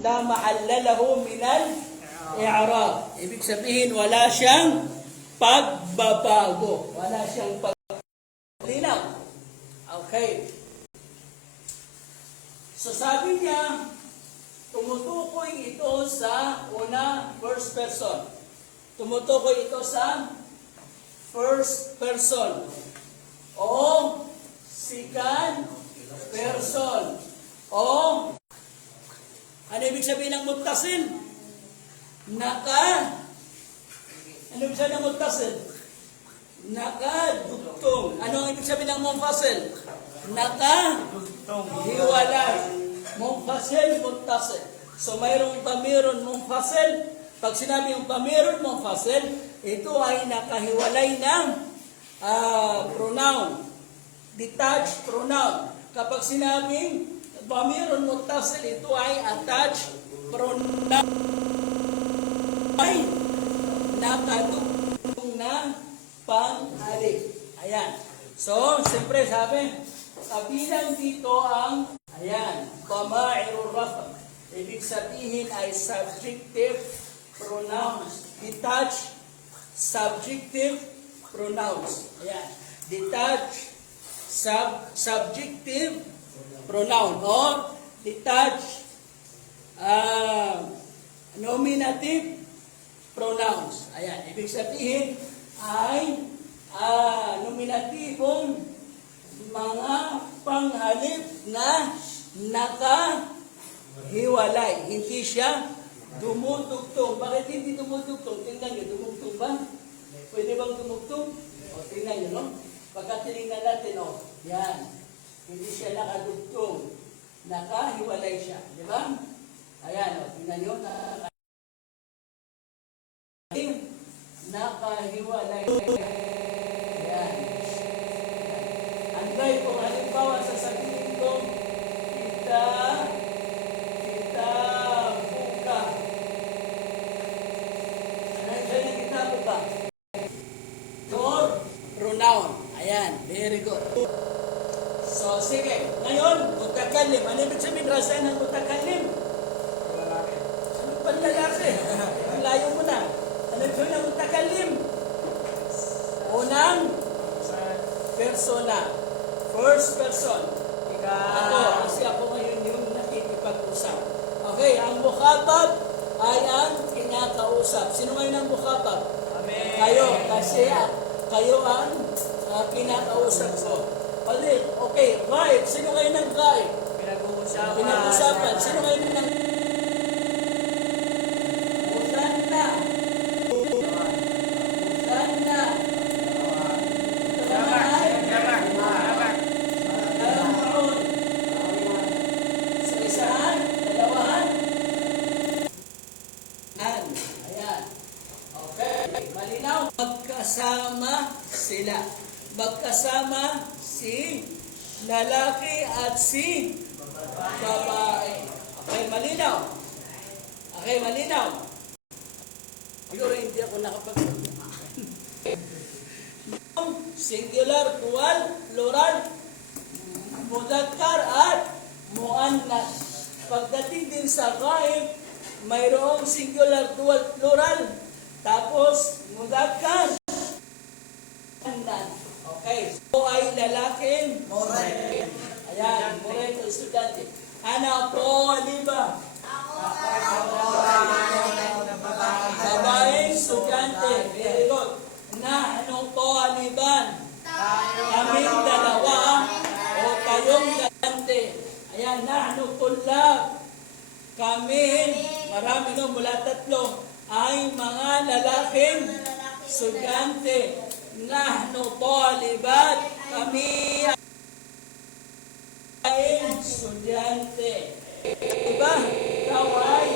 la ma'allalahu minal i'rab. Ibig sabihin, wala siyang pagbabago. Wala siyang paglinaw. Okay. So sabi niya, tumutukoy ito sa first person. Tumutukoy ito sa first person o second person o ano ibig sabihin ng muttasil? Ano ibig sabihin ng muttasil? Nakadugtong. Ano ang ibig sabihin ng munfasil? Hiwalay. Munfasil, muttasil. So mayroong tamirun munfasil. Pag sinabi yung tamirun munfasil, ito ay nakahiwalay ng pronoun. Detached pronoun. Kapag sinabing tamirun muttasil, ito ay attached pronoun. Ay nakadugtong na pang-alif. Ayan. So, siyempre sabi, kabilang dito ang, dama'irur raf'a. Ibig sabihin ay subjective pronouns. Detached subjective pronouns. Ayan. Detached subjective pronoun or detached nominative pronouns. Ayan. Ibig sabihin ay nominatibong mga panghalip na nakahiwalay. Hindi siya dumudugtong. Bakit hindi dumudugtong? Tingnan nyo, dumugtong ba? Pwede bang dumugtong? O, tingnan nyo, no? Pagka tinignan natin, yan. Hindi siya nakadugtong. Nakahiwalay siya. Di ba? Ayan, tingnan nyo, nakahiwalay. Ayan. Anday, kung halimbawa sasabihin ko, kita buka. Ano dyan yung kita buka? Your pronoun. Ayan, very good. So, sige. Ngayon, mutakalim. Ano ibig sabihin rasa ng mutakalim? Ano pa lalaki? Ang layo mo na. Ano ibig sabihin ng mutakalim? Unang persona. First person. Kasi ako ngayon yung nakikipag-usap. Okay, ang mukhatab ay ang kinakausap. Sino ngayon ang mukhatab? Amen. Kayo, kasi kayo ang kinakausap ko. Okay, right. Sino ngayon ang right? Pinag-uusapan. Sino ngayon ang magkasama si lalaki at si babae. Okay, malinaw. Siguro hindi ako singular, dual, plural, mudhakkar at muannas. Pagdating din sa ghaib, mayroong singular, dual, plural, tapos mudhakkar. Okay. So ay lalaking moren. Ayan, moren o estudyante. Ana po, liba. Babaeng estudyante. Very good. Na anong po, aliban? Kaming dalawa o tayong estudyante. Ayan, na anong tulab? Kami, marami no, mula 3, ay mga lalaking estudyante. Nahnu talibat, kami ay estudyante. Diba? Ikaw ay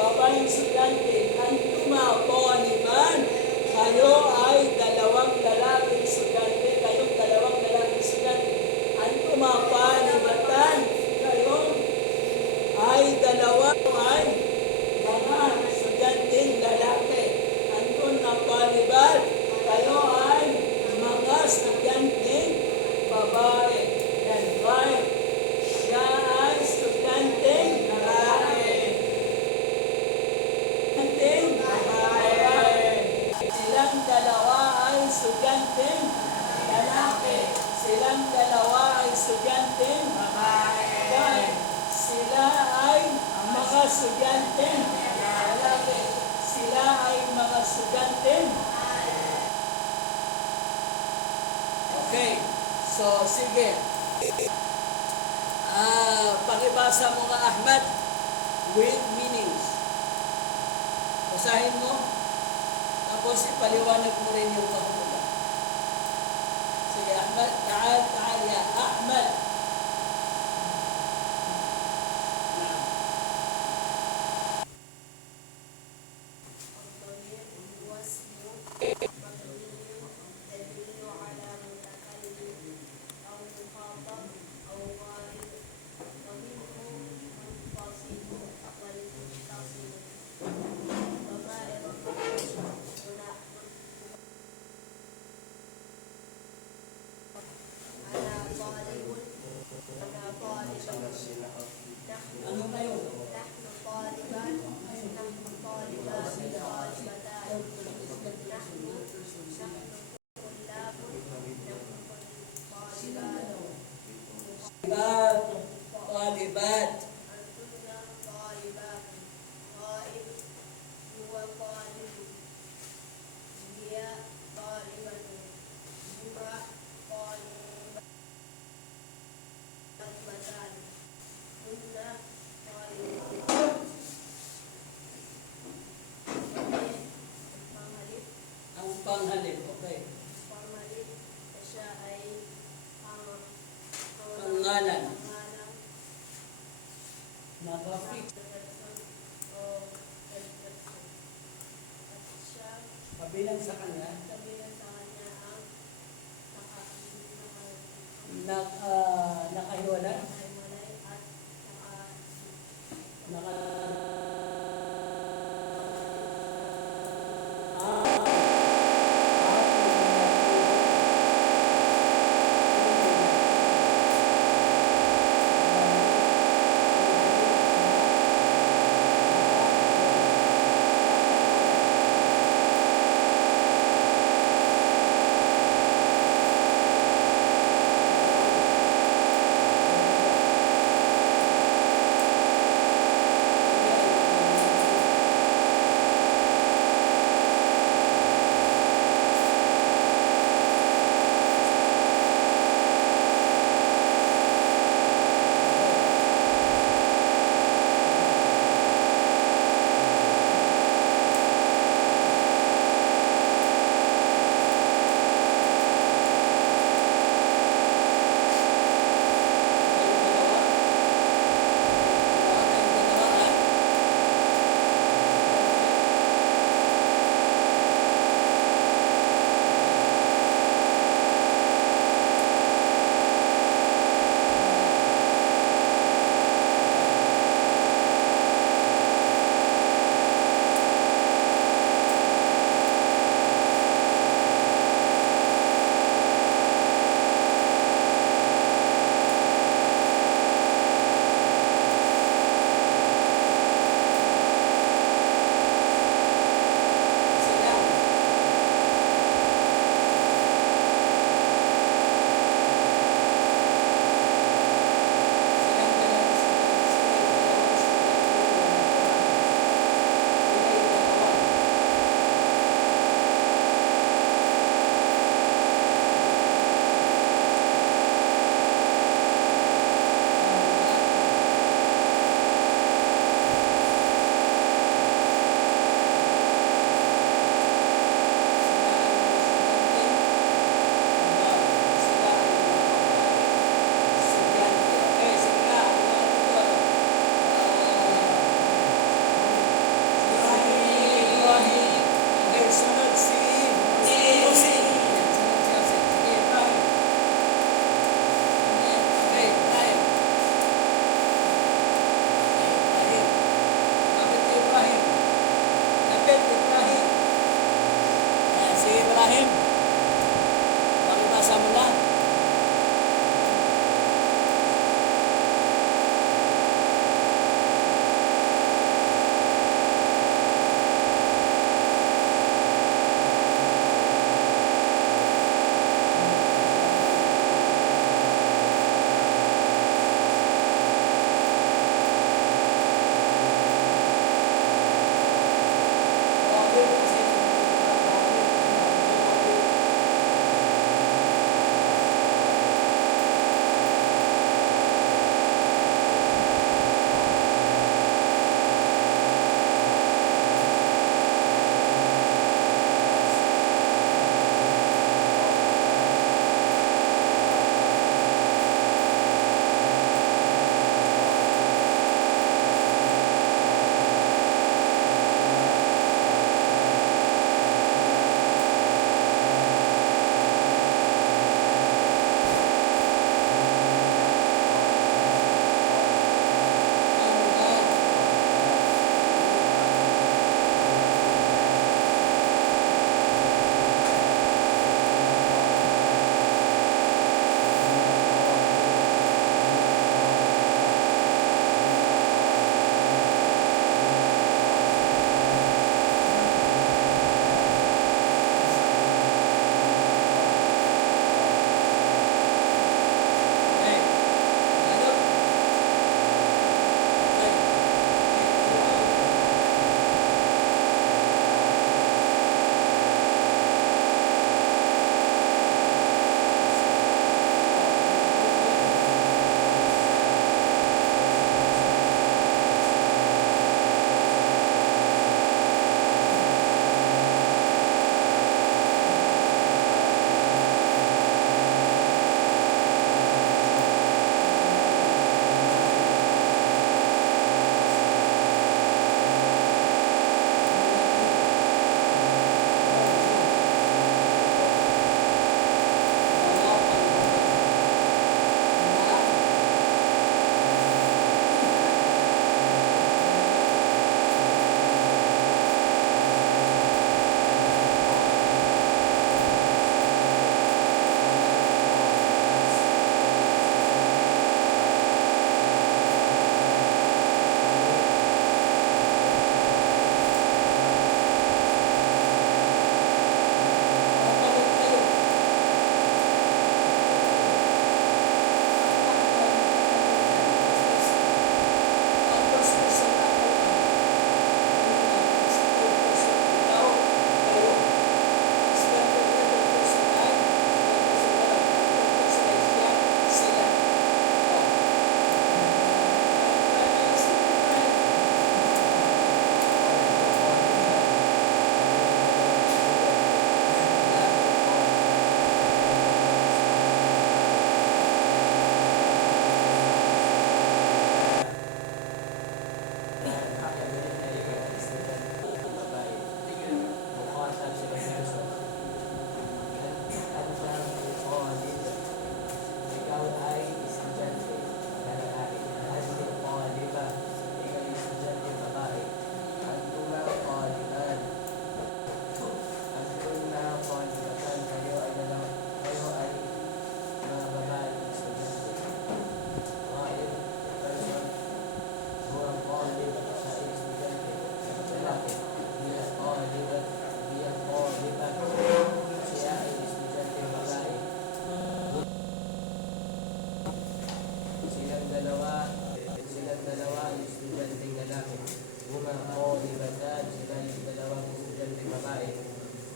babaeng estudyante. Antuma taliban, kayo ay dalawang lalaking estudyante. Kayong dalawang lalaking estudyante. Antuma talibatan, kayo ay dalawang mga estudyanteng lalaki. Antuma talibat, kayo ay mga estudyanteng babae. And right, siya ay estudyanteng estudyante. Lalaki. Sila ay mga estudyante. Okay. So, sige. Pakibasa mo nga Ahmad with meanings. Basahin mo. Tapos ipaliwanag mo rin yung kahulugan. Sige, Ahmad. Taal ya. Ahmad. الضمير هو اسم مبني يدل على متكلم أو مخاطب أو غائب ومنه منفصل والمتصل ضمائر هنا أنا طالب أنا طالبة Ano kayo? نحن طالبان نحن طالبات طالبتان نحن طلاب نحن طالبات Talibat. أنتن طالبات طالب هو طالب هي طالبة هما طالبتان هن طالبات Panghalip, Ang panghalip. Okay. panghalip, siya ay Pangalan. pangalan Nakafix. ng person o third person. At siya, Kabilang sa kanya. kabilang sa kanya ang Nakahiwalay. nakahiwalay at Naka...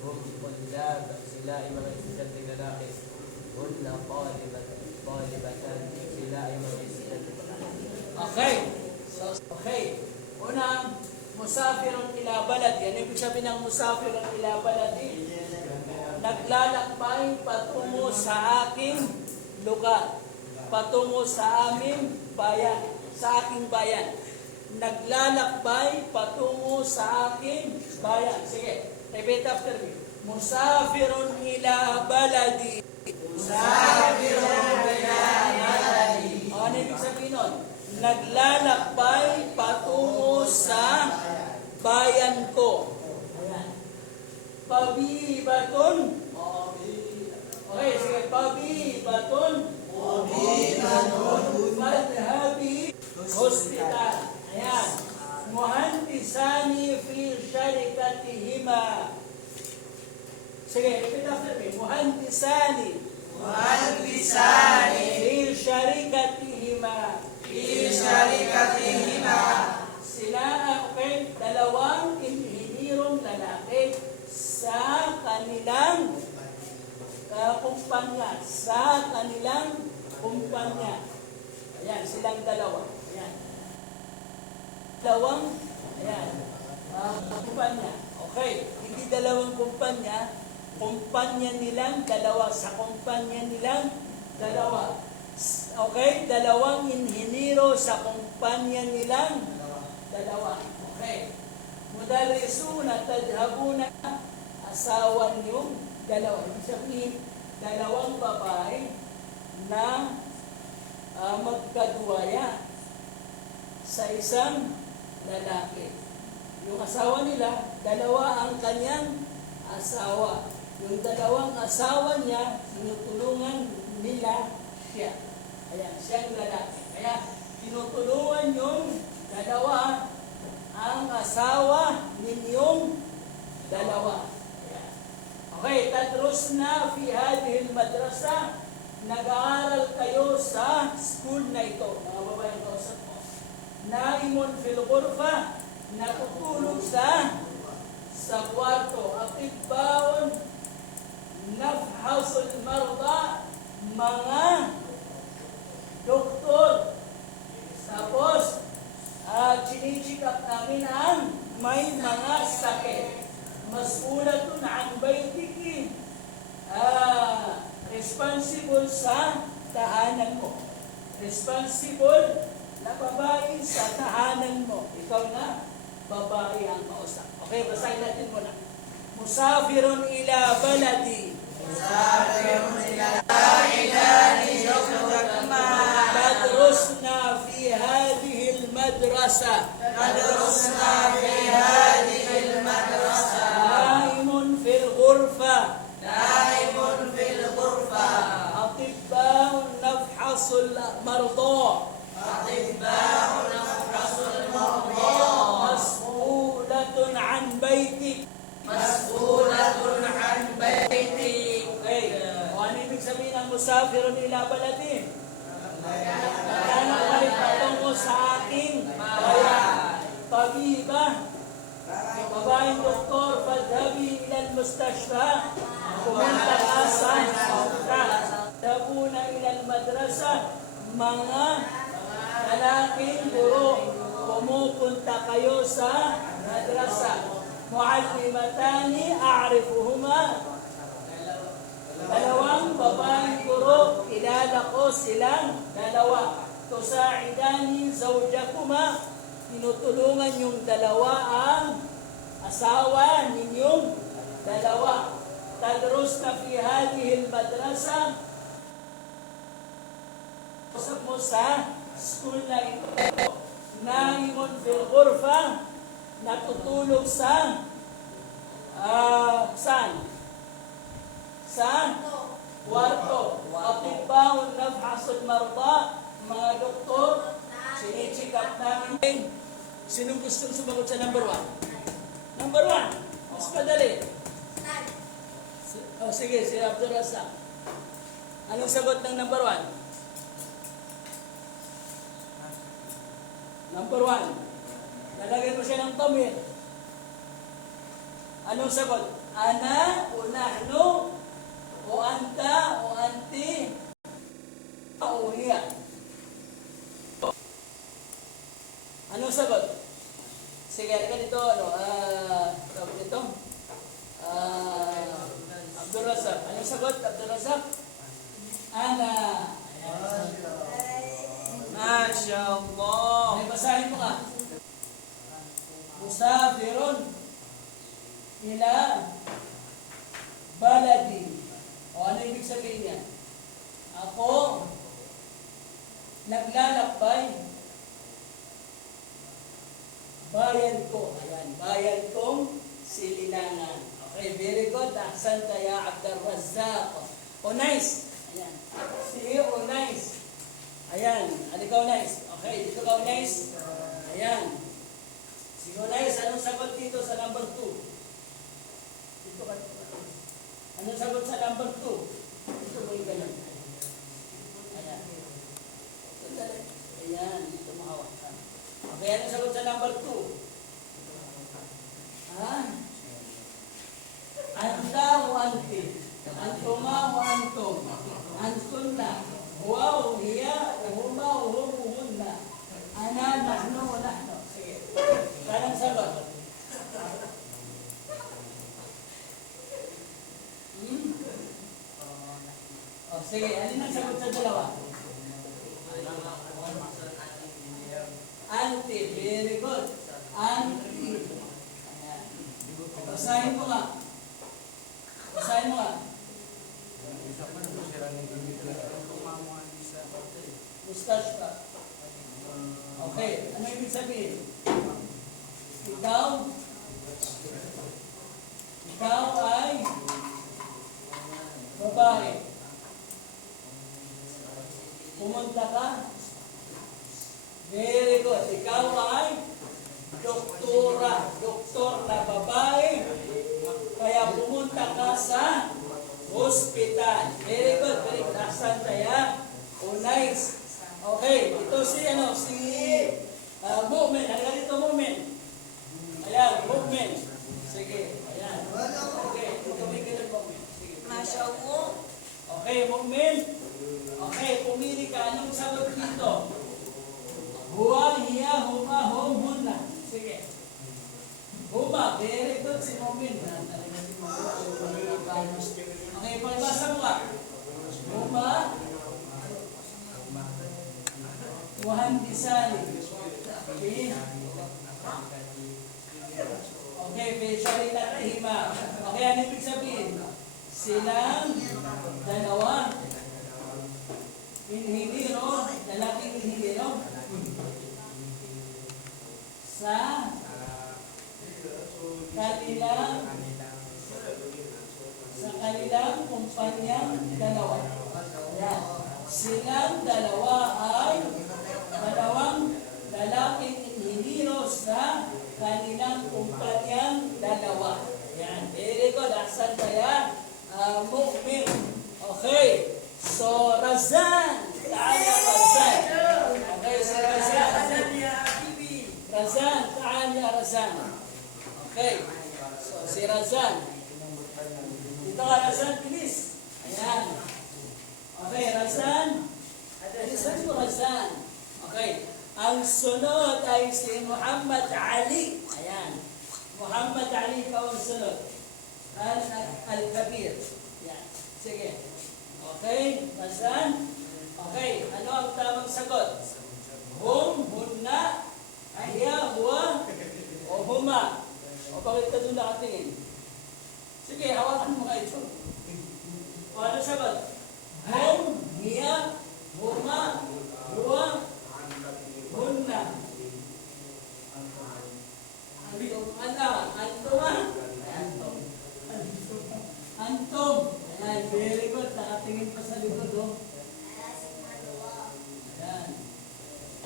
hum kullab, sila ay mga estudyanteng lalaki. Hunna talibatan, sila ay mga estudyanteng lalaki. Okay. So, okay. Unang, musafirun ila balad. Yan ibig sabihin ng musafirun ila balad. Naglalakbay patungo sa aking lugar. Patungo sa aming bayan. Sa aking bayan. Naglalakbay patungo sa aking bayan. Sige, repeat after me. Musafirun ila baladi. Musafirun ila baladi. Ano ibig sabihin nun? Naglalakbay patungo sa bayan ko. Ayan. Pabibatun. Okay, sige. Pabibatun. Madhabi Hospital. Ayan. Muhandisani fi syarikatihima. Sige, repeat after me. Muhandisani fi syarikatihima. Sila okay, dalawang inhinirong lalaki sa kanilang kumpanya. Sa kanilang kumpanya. Ayan, silang dalawa. Ayan. Dalawang, ayan, kumpanya. Okay, hindi dalawang kumpanya. Kumpanya nilang dalawa. Sa kumpanya nilang dalawa. Okay, dalawang inhiniro sa kumpanya nilang dalawa. Okay. Mudarrisuna tadhabuna, asawa niyong dalawa. Ibig sabihin, dalawang babae na magkaduwaya sa isang lalaki. Yung asawa nila, dalawa ang kanyang asawa. Yung dalawang asawa niya, tinutulungan nila siya. Ayan, siyang lalaki. Kaya, tinutulungan yung dalawa ang asawa ninyong dalawa. Ayan. Okay, tadrus na fi hadihil madrasa. Nag-aaral kayo sa school na ito. Mga babaeng kausap mo. Naimun fil ghurfa. Natutulog sa kwarto. Atibbaon nafhasul marda. Mga doktor. Tapos, chinichikap namin ang may mga sakit. Masulatun ang baitiki. Responsible sa tahanan mo. Responsible na babae sa tahanan mo. Ikaw na, babae ang kausap. Okay, basahin natin muna. Musafirun ila baladi. تدرسنا في هذه المدرسة. نائم في الغرفة. أطباء نفحص المرضى. مسؤولة عن بيتك. Okay. O ano ibig sabihin ng musafirun ila baladin? Naglalakbay patungo sa aking bayan. Tabiba, babaeng doktor, fadhabi ilal mustashfa. Pumunta ka sa hospital. Dabuna ilal madrasa. Mga lalaking guro, pumupunta kayo sa madrasa. Muallimatani a'rifuhuma. Dalawang babaeng guro, kilala ko silang dalawa. Tusa'idani zawjakuma. Tinutulungan yung dalawa ang asawa ninyong dalawa. Tadrus na fi hadihil madrasa. Usap mo sa school na ito. Naimun fil ghurfa. Natutulog sa saan? Sa kwarto. Atibbaun nafhasul marda. Mga doktor, sinichikap namin. Sinong gustong sumagot sa number 1? Number 1. Mas madali. Oh, sige, si Abdul Razak. Anong sagot ng number 1? Number 1. Lalagyan mo siya ng tumir. Anong sagot? ana, o nahnu, o anta, o anti, o hiya. Anong sagot? Sige, ganito, tawag nito? Abdul Razak. Anong sagot, Abdul Razak? Ana. Masya Allah. May basahin mo ka. Musafirun ila baladi. O ano ibig sabihin niya? Ako naglalakbay bayan ko. Ayan, bayan kong Sililangan. Okay, very good. Ahsanta ya Abdul Razak. Unais. Ayan. Si Unais. Ayan. Ano ka Unais? Okay, dito ka Unais. Ayan. Si Unais, anong sagot dito sa number 2? Dito ka. Anong sagot sa number 2? Dito mo yung ganun. Ayan. Sandali. Ayan. Dito mo hawak ka. Okay, anong sagot sa number 2? Anta o anti. Antuma o antum. Antunna. Huwa o hiya o huma o hum o hunna. Ana, nahnu o nahnu. Sige. Kanang sagot. O sige, alin ang sagot sa dalawa? Anti. Very good. Anti. Ayan. Basahin mo nga. Basahin mo nga. Mustashfa. Okay. Ano ibig sabihin? Ikaw ay babae. Pumunta ka. Very good. Ikaw ay doktora. Doktor na babae. Kaya pumunta ka sa hospital. Very good. Very good. Ahsan tayo. Oh, nice. Okay. Ito si Mu'min. Ano ganito Mu'min? Ayan, Mu'min. Sige. Ayan. Okay. Ito may ganun Mu'min. Sige. Masya Allah. Okay, Mu'min. Okay, pumili ka. Anong sagot dito? Huwa, hiya, huma, hum, hunna. Sige. Huma. Very good si Mu'min. Okay, pagbasa mo ka. Huma. Muhandisani. Okay, Besharitahima. Okay, ano ibig sabihin? Silang dalawa. Inhibiro, lalaking inhibiro. Sa kanilang kumpanyang dalawa. Yan. Silang dalawa ay dalawang lalaking inhiniro sa kanilang kumpanyang dalawa. Yan. Very good. Ahsan kaya, Mu'min. Okay. So, Razan. Taala Razan. Okay, so Razan. Razan. Taala Razan. Okay. So, si Razan. Dito ka, Razan. Bilis. Ayan. Okay, Razan. Bilisan mo, Razan. Okay. Ang sunod ay si Muhammad Ali. Ayan. Muhammad Ali pa ang sunod. Al-Kabir. Yan. Sige. Okay. Razan. Okay. Ano ang tamang sagot? Hum, hunna, hiya, huwa, o huma. O bakit ka doon nakatingin? Sige, hawakan mo nga ito. O ano sagot? Hum, hiya, huma, huwa, hunna. Antum. Ayan, very good. Nakatingin pa sa likod, oh. Ayan.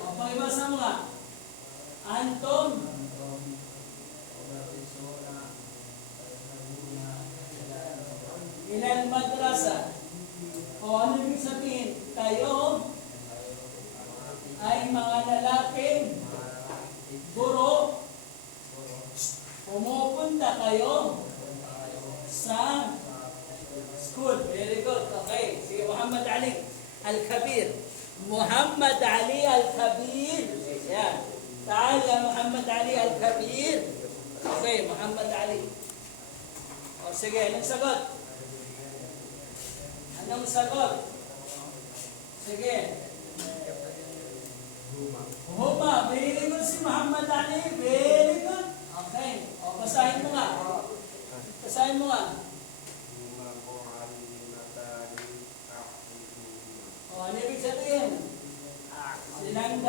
O, pakibasa mo nga. Antum. Ilan madrasa. O, ano ibig sabihin? Kayo ay mga lalaking guro. Pumupunta kayo Sa school. Very good. Okay. Si Muhammad Ali Al-Kabir. Muhammad Ali Al-Kabir. Yan. Taal ya Muhammad Ali Al-Kabir. Okay, Muhammad Ali. O sige, anong sagot? Anong sagot? Sige. Huma. Very good si Muhammad Ali. Very good. Okay. O, basahin mo nga. Basahin mo nga. O, ano ibig sabihin? Silang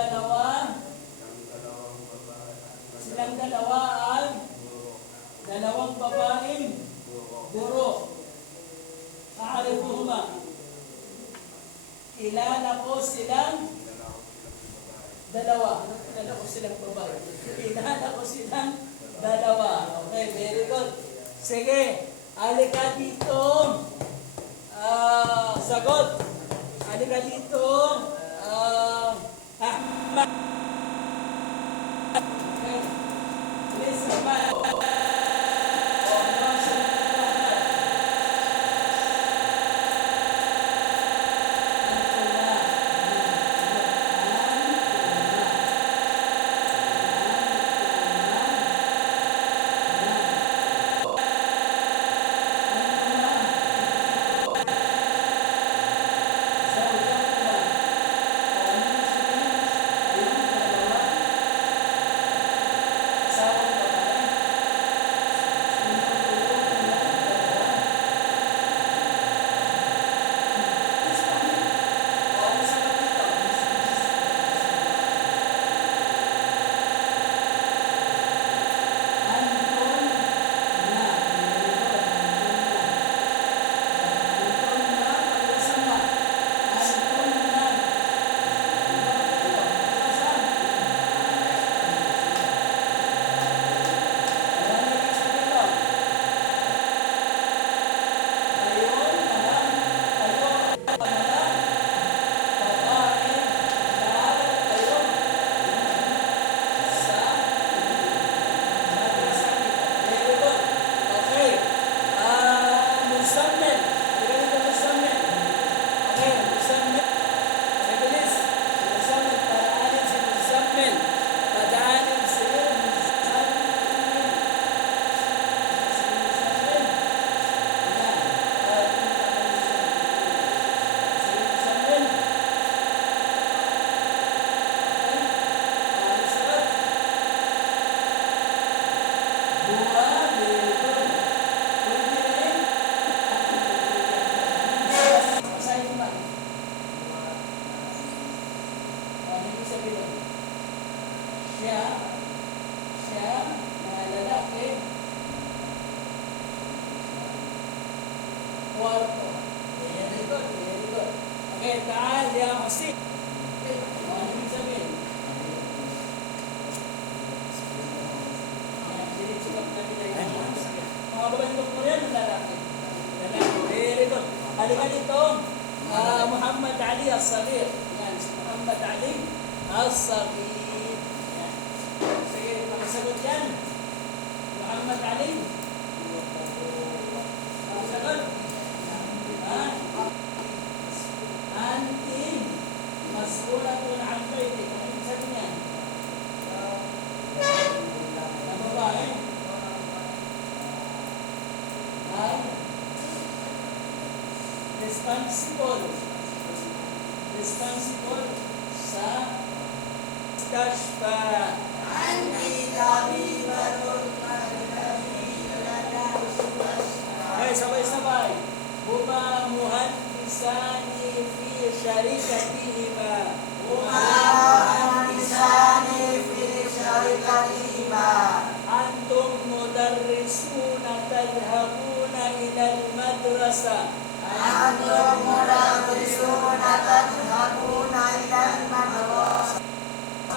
dalawa ay dalawang babaeng guro. Aarifuhuma. Kilala ko silang dalawa. Kilala ko silang babae. Kilala ko silang dalawa. Okay, very good. Sige, halika dito. Sagot. Halika dito. Ahmad. Okay. Please, Ahmad. Siya na lalaki, kwarto. Very good, very good. Okay, taal ya Hussein. Ano ibig sabihin? Sinisipag na nila yung mga babaeng mo yan, lalaki. Lalaki, very good. Halika dito, Muhammad Ali As-Saghir. Yan, si Muhammad Ali As-Saghir. Yan. Sige, makasagot yan. Muhammad Ali. Makasagot. Anti mas'ulatun an baiti. Ano ibig sabihin yan? Na babae ay responsible sa kashfa. Okay, sabay-sabay. Huma muhandisani fi syarikatihima. Antum mudarrisuna tadhabuna ilal madrasa.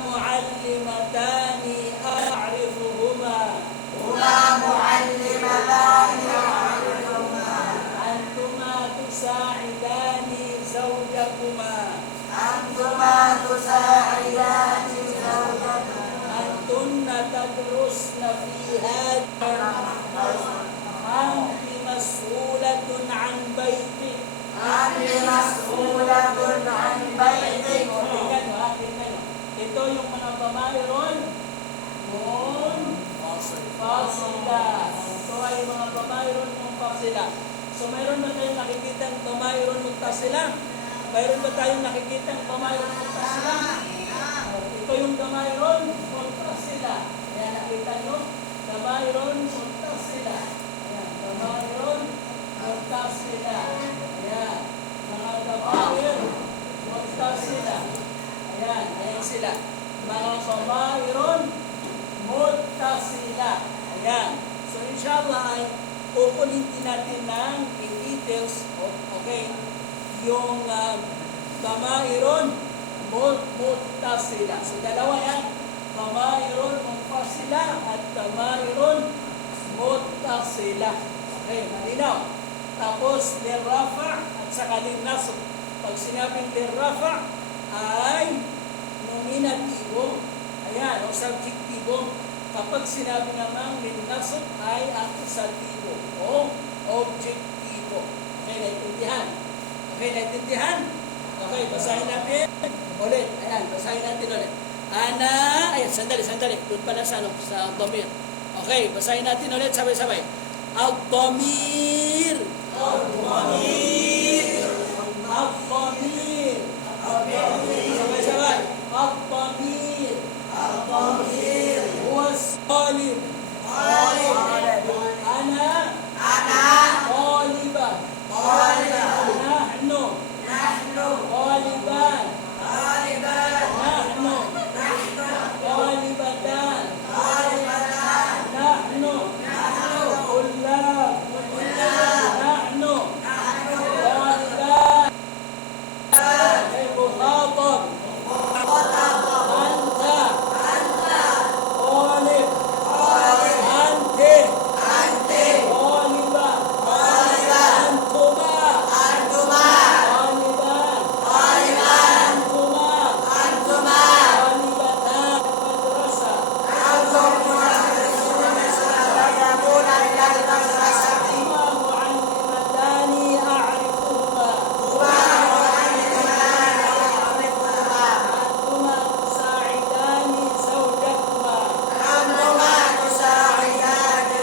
Muallimatani a'rifuhuma. Antuma tusa'idani zawjakuma. Antunna tadrusna fi hadha. Anti munfasila. So mayroon ba tayong nakikitang damirun muntasila? Mayroon ba tayong nakikitang damirun muntasila? Ito yung damirun muntasila. Ayan, nakita nyo? Damirun muntasila. Ayan, damirun muntasila. Ayan, mga damir muntasila. Ayan, ayan sila. Mga damirun muntasila. Ayan. So inshallah ay kukunin natin ng in details, okay, yung damirun muntasila. So dalawa yan, damirun munfasila at damirun muntasila. Okay, malinaw. Tapos lirafa at saka linnasb. Pag sinabing lirafa ay nominatibo, ayan, o subjektibo. Kapag sinabi namang linnasb ay akusatibo o objektibo. Okay, naintindihan? Okay, naintindihan? Okay, basahin natin ulit. Ayan, basahin natin ulit. Ana, ayan, sandali. Doon pala sa damir. Okay, basahin natin ulit, sabay-sabay. Al-damir. Al-damir. Al-damir. Sabay-sabay. Al-damir.